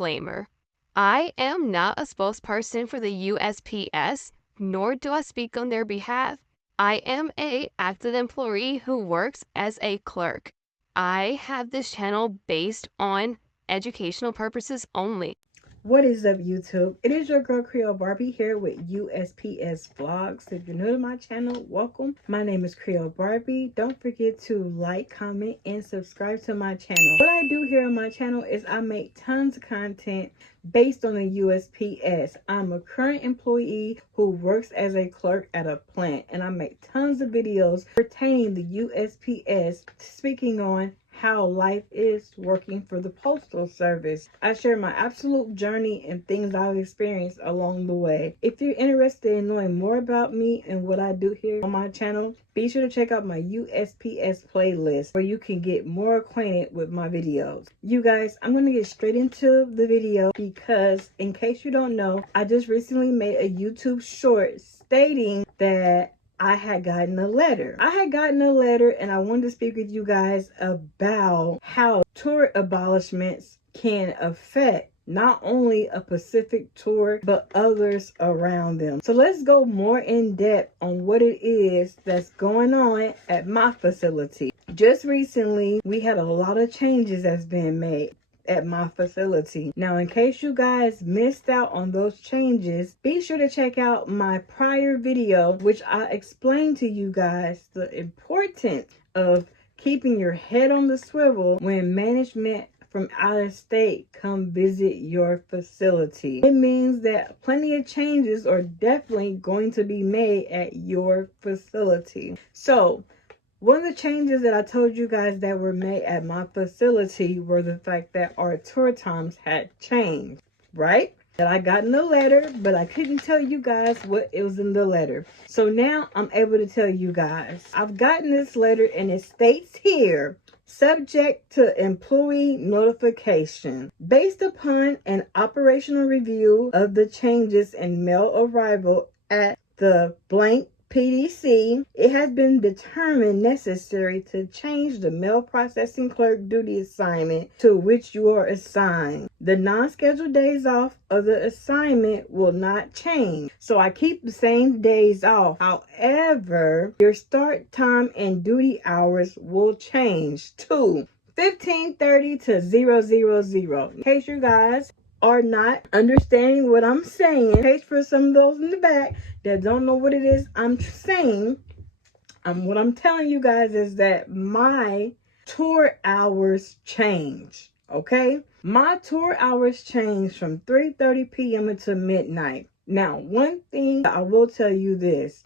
Disclaimer: I am not a spokesperson for the USPS, nor do I speak on their behalf. I am an active employee who works as a clerk. I have this channel based on educational purposes only. What is up, YouTube? It is your girl Creole Barbie here with USPS Vlogs. If you're new to my channel, welcome. My name is Creole Barbie. Don't forget to like, comment, and subscribe to my channel. What I do here on my channel is I make tons of content based on the USPS. I'm a current employee who works as a clerk at a plant, and I make tons of videos pertaining to USPS, speaking on how life is working for the Postal Service. I share my absolute journey and things I've experienced along the way. If you're interested in knowing more about me and what I do here on my channel, be sure to check out my USPS playlist where you can get more acquainted with my videos. You guys, I'm going to get straight into the video because in case you don't know, I just recently made a YouTube short stating that I had gotten a letter. And I wanted to speak with you guys about how tour abolishments can affect not only a specific tour, but others around them. So let's go more in depth on what it is that's going on at my facility. Just recently, we had a lot of changes that's been made at my facility. Now, in case you guys missed out on those changes, be sure to check out my prior video, which I explained to you guys the importance of keeping your head on the swivel when management from out of state come visit your facility. It means that plenty of changes are definitely going to be made at your facility. So one of the changes that I told you guys that were made at my facility were the fact that our tour times had changed, right? That I got in the letter, but I couldn't tell you guys what it was in the letter. So now I'm able to tell you guys. I've gotten this letter and it states here, subject to employee notification. Based upon an operational review of the changes in mail arrival at the blank PDC, it has been determined necessary to change the mail processing clerk duty assignment to which you are assigned. The non-scheduled days off of the assignment will not change. So I keep the same days off. However, your start time and duty hours will change to 15:30 to 0:00. In case you guys are not understanding what I'm saying, in case for some of those in the back that don't know what it is I'm saying, what I'm telling you guys is that my tour hours change, okay? My tour hours change from 3:30 p.m. until midnight. Now, one thing I will tell you this,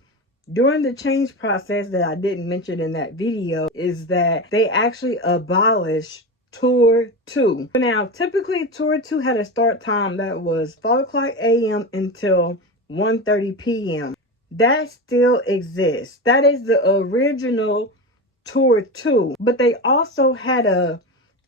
during the change process that I didn't mention in that video is that they actually abolished Tour 2. Now, typically Tour 2 had a start time that was 5 o'clock a.m. until 1:30 p.m. That still exists. That is the original Tour 2. But they also had a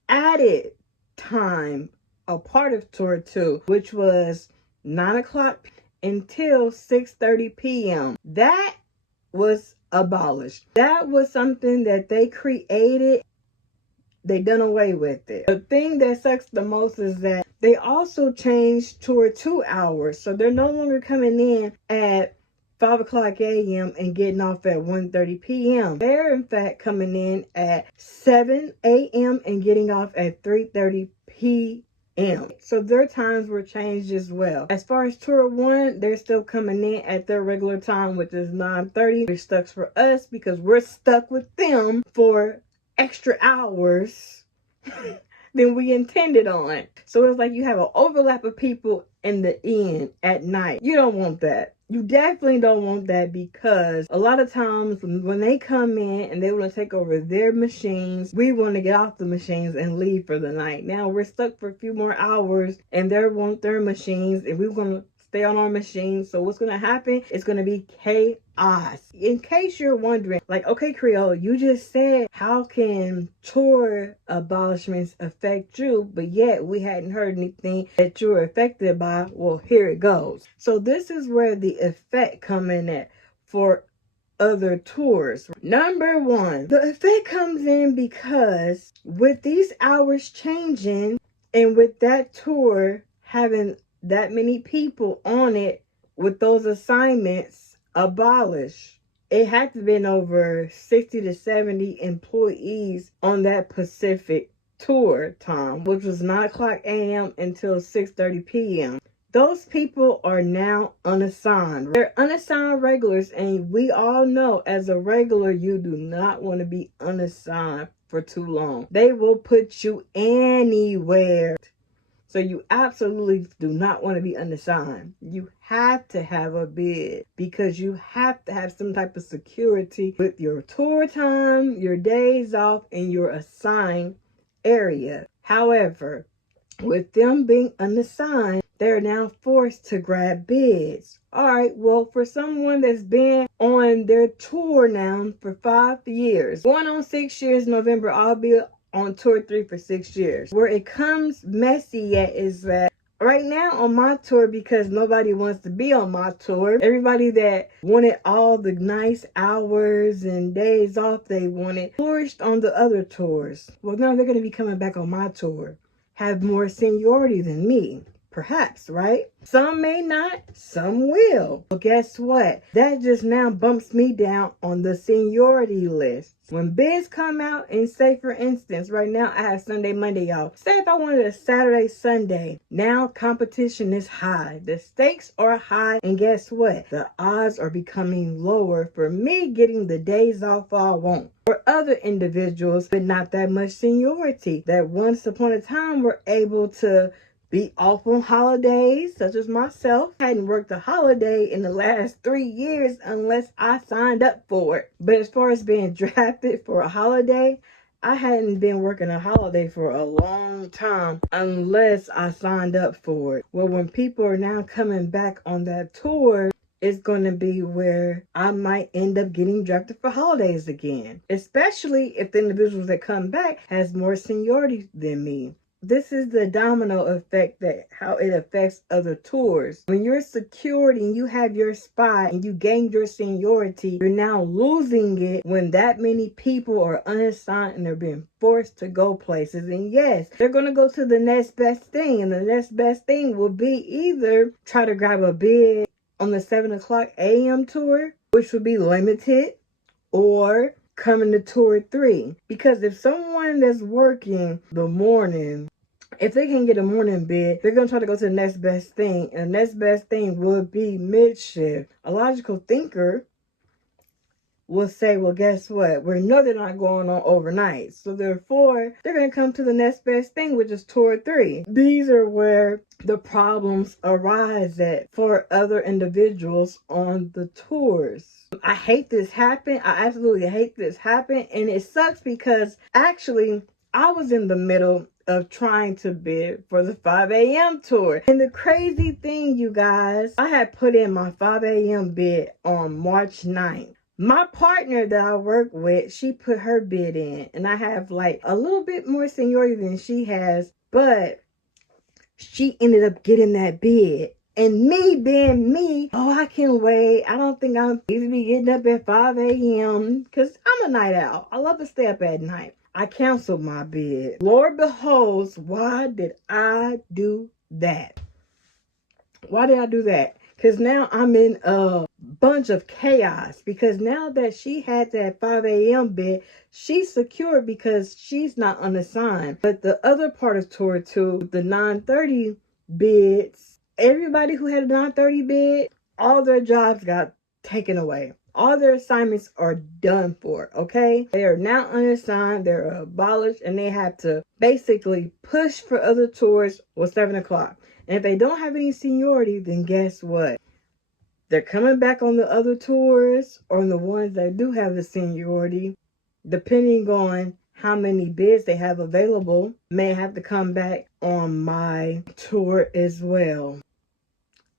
added time, a part of Tour 2, which was 9 o'clock until 6:30 p.m. That was abolished. That was something that they created. They done away with it. The thing that sucks the most is that they also changed Tour 2 hours. So they're no longer coming in at 5 o'clock a.m. and getting off at 1:30 p.m. They're in fact coming in at 7 a.m. and getting off at 3:30 p.m. So their times were changed as well. As far as Tour 1, they're still coming in at their regular time, which is 9:30. Which sucks for us because we're stuck with them for extra hours than we intended on. So it's like you have an overlap of people in the end at night. You don't want that. You definitely don't want that because a lot of times when they come in and they want to take over their machines, we want to get off the machines and leave for the night. Now we're stuck for a few more hours and they want their machines and we're going to stay on our machines. So what's going to happen? It's going to be chaos. In case you're wondering, like, okay, Creole, you just said, how can tour abolishments affect you? But yet we hadn't heard anything that you were affected by. Well, here it goes. So this is where the effect come in at for other tours. Number one, the effect comes in because with these hours changing, And with that tour having that many people on it with those assignments abolished, it had to have been over 60 to 70 employees on that Pacific tour time, which was 9 o'clock a.m. until 6:30 p.m. Those people are now unassigned. They're unassigned regulars, and we all know as a regular, you do not want to be unassigned for too long. They will put you anywhere. So you absolutely do not want to be unassigned. You have to have a bid because you have to have some type of security with your tour time, your days off, and your assigned area. However, with them being unassigned, they're now forced to grab bids. All right, well, for someone that's been on their tour now for 5 years, going on 6 years in November, I'll be on tour 3 for 6 years. Where it comes messy at is that right now on my tour, because nobody wants to be on my tour, everybody that wanted all the nice hours and days off they wanted flourished on the other tours. Well, now they're going to be coming back on my tour, have more seniority than me. Perhaps, right? Some may not, some will. Well, guess what? That just now bumps me down on the seniority list. When bids come out and say, for instance, right now I have Sunday, Monday, y'all. Say if I wanted a Saturday, Sunday, now competition is high. The stakes are high, and guess what? The odds are becoming lower for me getting the days off I want. For other individuals with not that much seniority that once upon a time were able to be off on holidays, such as myself. I hadn't worked a holiday in the last 3 years unless I signed up for it. But as far as being drafted for a holiday, I hadn't been working a holiday for a long time unless I signed up for it. Well, when people are now coming back on that tour, it's going to be where I might end up getting drafted for holidays again, especially if the individuals that come back has more seniority than me. This is the domino effect, that how it affects other tours. When you're secured and you have your spot and you gain your seniority, you're now losing it when that many people are unassigned and they're being forced to go places. And yes, they're going to go to the next best thing, and the next best thing will be either try to grab a bid on the 7 o'clock a.m. tour, which would be limited, or coming to tour 3. Because if someone that's working the morning, if they can get a morning bid, they're going to try to go to the next best thing. And the next best thing would be mid-shift. A logical thinker will say, well, guess what? We know they're not going on overnight. So therefore, they're going to come to the next best thing, which is tour 3. These are where the problems arise at for other individuals on the tours. I hate this happen. I absolutely hate this happen. And it sucks because actually I was in the middle of trying to bid for the 5 a.m. tour. And the crazy thing, you guys, I had put in my 5 a.m. bid on March 9th. My partner that I work with, she put her bid in, and I have like a little bit more seniority than she has, but she ended up getting that bid. And me being me, oh, I can wait. I don't think I'm need to be getting up at 5 a.m. because I'm a night owl. I love to stay up at night. I canceled my bid. Lord beholds, why did I do that? Why did I do that? Because now I'm in a bunch of chaos. Because now that she had that 5 a.m. bid, she's secure because she's not unassigned. But the other part of tour 2, the 9:30 bids, everybody who had a 9:30 bid, all their jobs got taken away. All their assignments are done for, okay? They are now unassigned, they're abolished, and they have to basically push for other tours with 7 o'clock. And if they don't have any seniority, then guess what? They're coming back on the other tours, or on the ones that do have the seniority, depending on how many bids they have available, may have to come back on my tour as well.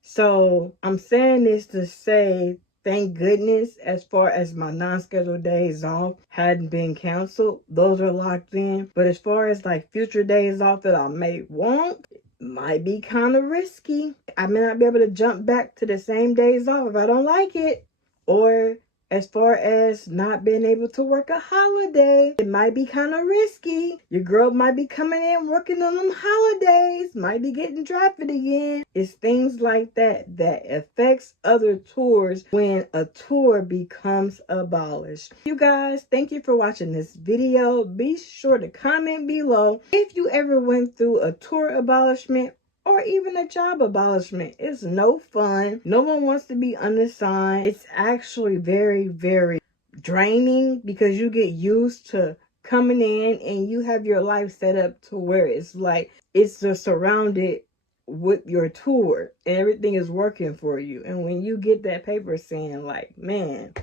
So I'm saying this to say, thank goodness, as far as my non-scheduled days off hadn't been canceled. Those are locked in. But as far as like future days off that I may want, might be kind of risky. I may not be able to jump back to the same days off if I don't like it. Or as far as not being able to work a holiday. It might be kind of risky. Your girl might be coming in working on them holidays, might be getting drafted again. It's things like that that affects other tours when a tour becomes abolished. You guys, thank you for watching this video. Be sure to comment below if you ever went through a tour abolishment or even a job abolishment. It's no fun. No one wants to be unassigned. It's actually very, very draining because you get used to coming in and you have your life set up to where it's like it's just surrounded with your tour and everything is working for you. And when you get that paper saying like, man,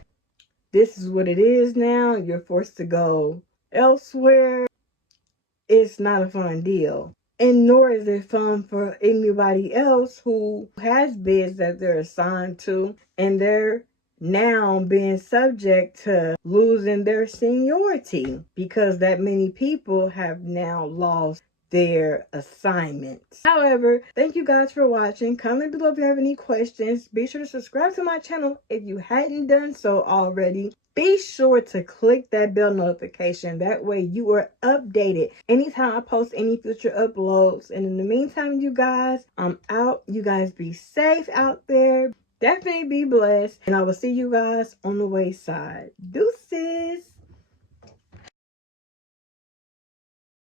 this is what it is now, you're forced to go elsewhere, it's not a fun deal. And nor is it fun for anybody else who has bids that they're assigned to, and they're now being subject to losing their seniority because that many people have now lost their assignments. However, thank you guys for watching. Comment below if you have any questions. Be sure to subscribe to my channel if you hadn't done so already. Be sure to click that bell notification. That way you are updated anytime I post any future uploads. And in the meantime, you guys, I'm out. You guys be safe out there. Definitely be blessed. And I will see you guys on the wayside. Deuces.